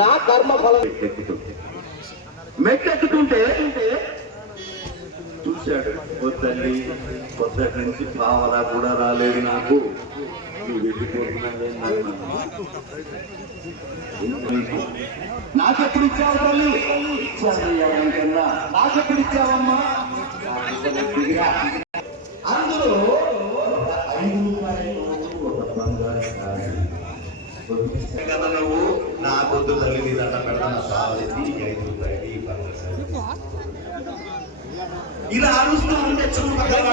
నా కర్మ ఫలం మెట్టెక్కుతుంటే చూశాడు. తల్లి పొద్దుటి నుంచి పావలా కూడా రాలేదు నాకు, నువ్వు వెళ్ళిపోతున్నాడే నాకెప్పుడు ఇచ్చావు తల్లి? ఇచ్చావయ్యా, నాకెప్పుడు ఇచ్చావమ్మా? అందులో 5 రూపాయలు ఒక బంగారు కదా, నువ్వు నా పొద్దు తల్లి మీద పెడతాను సావెత్తి 5 రూపాయలు ఇలా అరుస్తూ ఉంటే చుట్టుపక్కల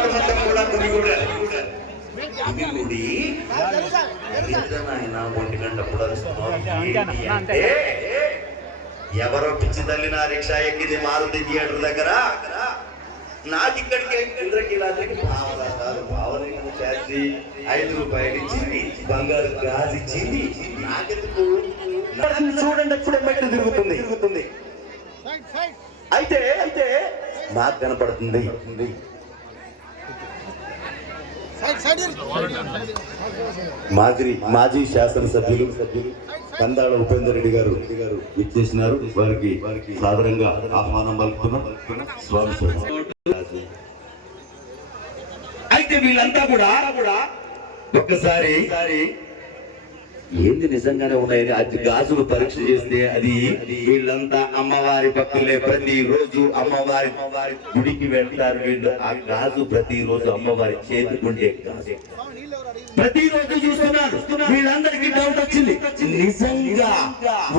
కూడా కొన్ని కూడా ఆయన 1 గంటప్పుడు అరుస్తున్నావు అంటే, ఎవరో పిచ్చి తల్లి నా రిక్షా ఎక్కింది మారుతి థియేటర్ దగ్గర, నాకు ఇక్కడికి ఇంద్రకీలాద్రికి పావని చేసి 5 రూపాయలు ఇచ్చింది, బంగారు గాజు ఇచ్చింది, నాకెందుకు? చూడండి ఎప్పుడే మెట్టు తిరుగుతుంది. అయితే నాకు కనపడుతుంది మాజీ శాసనసభ్యులు కందాళ ఉపేందర్ రెడ్డి గారు ఇచ్చేసినారు. వారికి సాదరంగా ఆహ్వానం పలుకుతున్నాం. స్వామి. అయితే వీళ్ళంతా కూడా ఒక్కసారి ఏంది నిజంగానే ఉన్నాయని అది గాజులు పరీక్ష చేస్తే అది వీళ్ళంతా అమ్మవారి భక్తులే. ప్రతిరోజు అమ్మవారి గుడికి వెళ్తారు వీళ్ళు. ఆ గాజు ప్రతిరోజు అమ్మవారి చేతుకుంటే గాజు ప్రతిరోజు చూస్తున్నారు. వీళ్ళందరికీ డౌట్ వచ్చింది, నిజంగా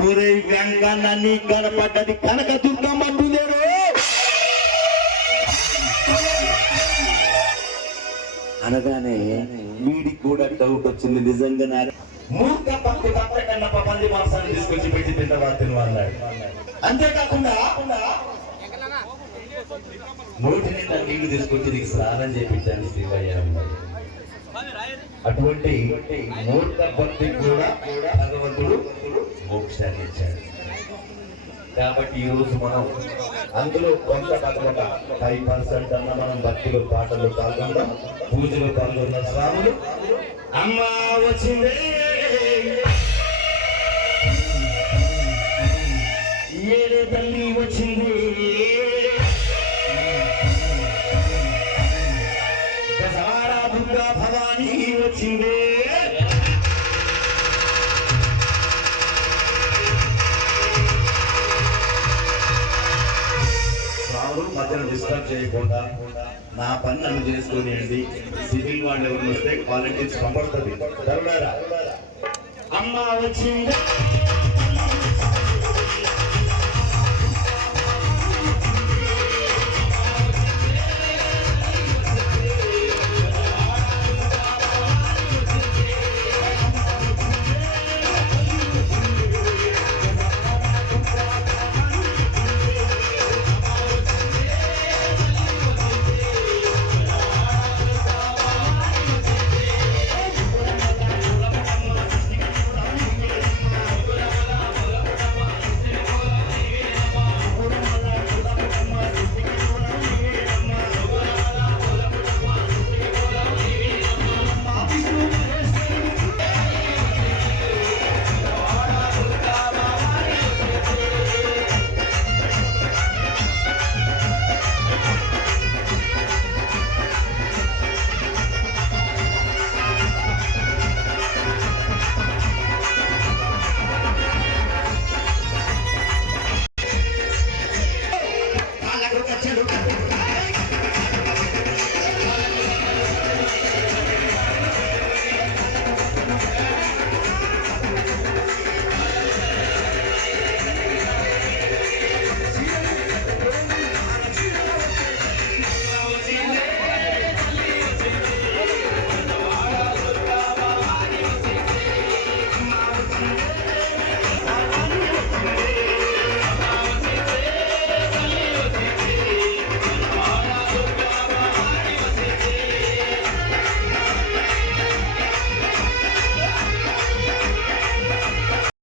ఊరే వెంకన్న నీ కనపడ్డది కనక దుర్గమ్మ అంటున్నారు. అనగానే వీడికి కూడా డౌట్ వచ్చింది, నిజంగా మూర్ఖ పక్కు తప్ప కన్నప్ప పంది మాంసాన్ని తీసుకొచ్చి పెట్టి తింటవాడు అన్నాడు. అంతేకాకుండా నోటి నిండా నీళ్లు తీసుకొచ్చి నీకు స్నానం చేయించాను శ్రీవయ్య అన్నాడు. అటువంటి మూర్ఖ భక్తి కూడా భగవంతుడు మోక్షాన్ని ఇచ్చాడు. కాబట్టి ఈ రోజు మనం అందులో కొంత 5% అన్న మనం భక్తులు పాటలు పాల్గొందాం, పూజలు పాల్గొన్న స్వాములు. అమ్మా వచ్చిందే ఏడే తల్లి వచ్చింది, దసరా దుర్గా భవానీ వచ్చింది. మధ్యలో డిస్టర్బ్ చేయకుండా నా పని నన్ను చేసుకునేది. సివిల్ వాళ్ళు ఎవరు వస్తే వాలంటీర్స్ పంపడుతుంది. అమ్మ వచ్చింది.